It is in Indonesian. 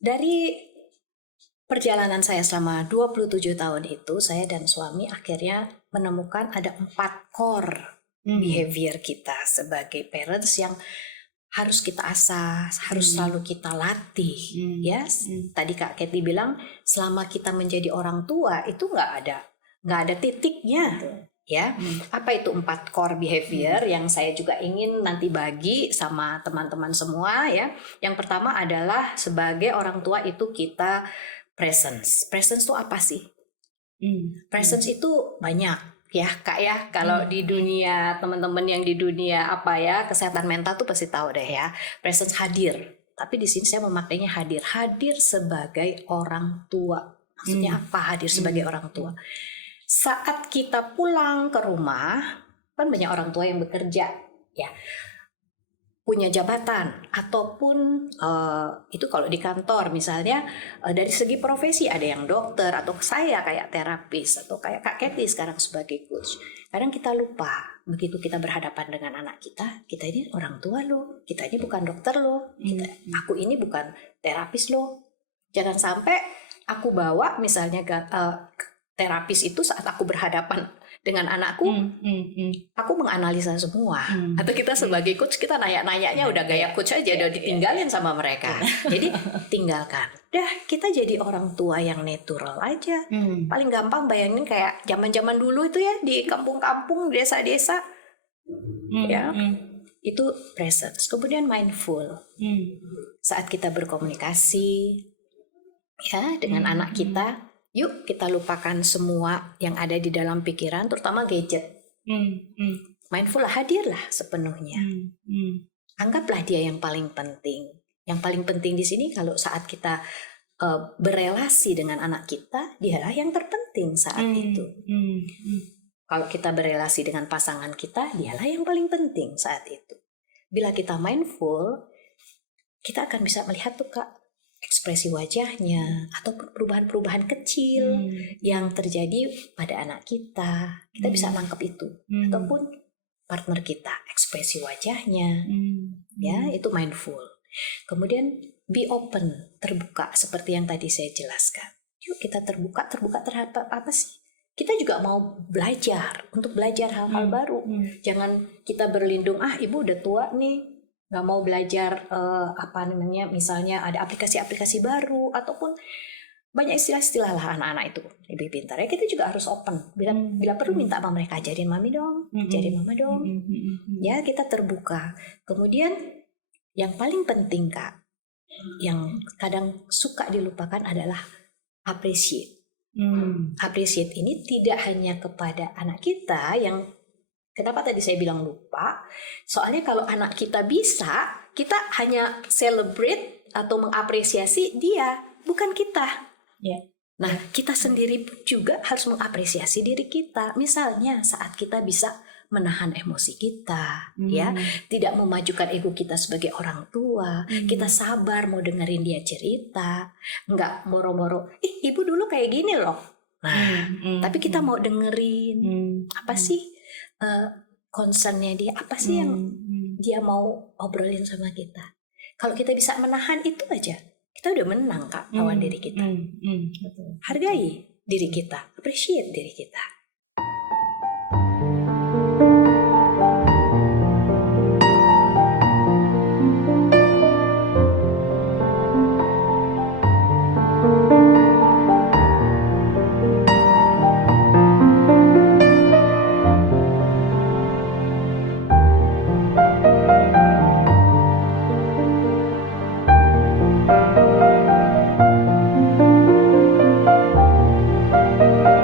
Dari perjalanan saya selama 27 tahun itu, saya dan suami akhirnya menemukan ada 4 core behavior kita sebagai parents yang harus kita asah, harus selalu kita latih. Ya, tadi Kak Kathy bilang selama kita menjadi orang tua itu nggak ada titiknya. Ya, apa itu 4 core behavior yang saya juga ingin nanti bagi sama teman-teman semua ya. Yang pertama adalah sebagai orang tua itu kita presence. Presence itu apa sih? Presence itu banyak ya Kak ya. Kalau di dunia teman-teman yang di dunia apa ya kesehatan mental tuh pasti tahu deh ya. Presence hadir. Tapi di sini saya memakainya hadir. Hadir sebagai orang tua. Maksudnya apa hadir sebagai orang tua? Saat kita pulang ke rumah, kan banyak orang tua yang bekerja ya, punya jabatan ataupun itu kalau di kantor misalnya dari segi profesi ada yang dokter atau saya kayak terapis atau kayak Kak Kathy sekarang sebagai coach. Kadang kita lupa begitu kita berhadapan dengan anak kita ini orang tua loh, kita ini bukan dokter loh, aku ini bukan terapis loh. Jangan sampai aku bawa misalnya terapis itu saat aku berhadapan dengan anakku, aku menganalisa semua. Atau kita sebagai coach kita nanya-nanyanya udah gaya coach aja, udah ditinggalin sama mereka. Jadi tinggalkan. Dah kita jadi orang tua yang natural aja. Paling gampang bayangin kayak zaman-zaman dulu itu ya di kampung-kampung, desa-desa. Ya. Itu presence. Kemudian mindful. Saat kita berkomunikasi ya dengan anak kita, yuk kita lupakan semua yang ada di dalam pikiran, terutama gadget. Mindful lah, hadirlah sepenuhnya. Anggaplah dia yang paling penting. Yang paling penting di sini kalau saat kita berelasi dengan anak kita, dialah yang terpenting saat itu. Kalau kita berelasi dengan pasangan kita, dialah yang paling penting saat itu. Bila kita mindful, kita akan bisa melihat tuh Kak, ekspresi wajahnya ataupun perubahan-perubahan kecil yang terjadi pada anak kita. Kita bisa nangkep itu. Ataupun partner kita, ekspresi wajahnya. Ya, itu mindful. Kemudian be open, terbuka seperti yang tadi saya jelaskan. Yuk kita terbuka terhadap apa sih? Kita juga mau belajar, untuk belajar hal-hal baru. Jangan kita berlindung, ibu udah tua nih, nggak mau belajar misalnya ada aplikasi-aplikasi baru ataupun banyak istilah-istilah lah anak-anak itu lebih pintar ya. Kita juga harus open, bila perlu minta sama mereka, ajarin mami dong, ajarin mama dong. Ya kita terbuka. Kemudian yang paling penting Kak, yang kadang suka dilupakan adalah appreciate. Appreciate ini tidak hanya kepada anak kita yang kenapa tadi saya bilang lupa? Soalnya kalau anak kita bisa, kita hanya celebrate atau mengapresiasi dia, bukan kita. Nah, kita sendiri pun juga harus mengapresiasi diri kita. Misalnya saat kita bisa menahan emosi kita, ya, tidak memajukan ego kita sebagai orang tua, kita sabar mau dengerin dia cerita, nggak moro-moro, ibu dulu kayak gini loh. Nah, tapi kita mau dengerin apa sih? Concernnya dia apa sih yang dia mau obrolin sama kita. Kalau kita bisa menahan itu aja, kita udah menang Kak lawan diri kita. Hargai diri kita, appreciate diri kita.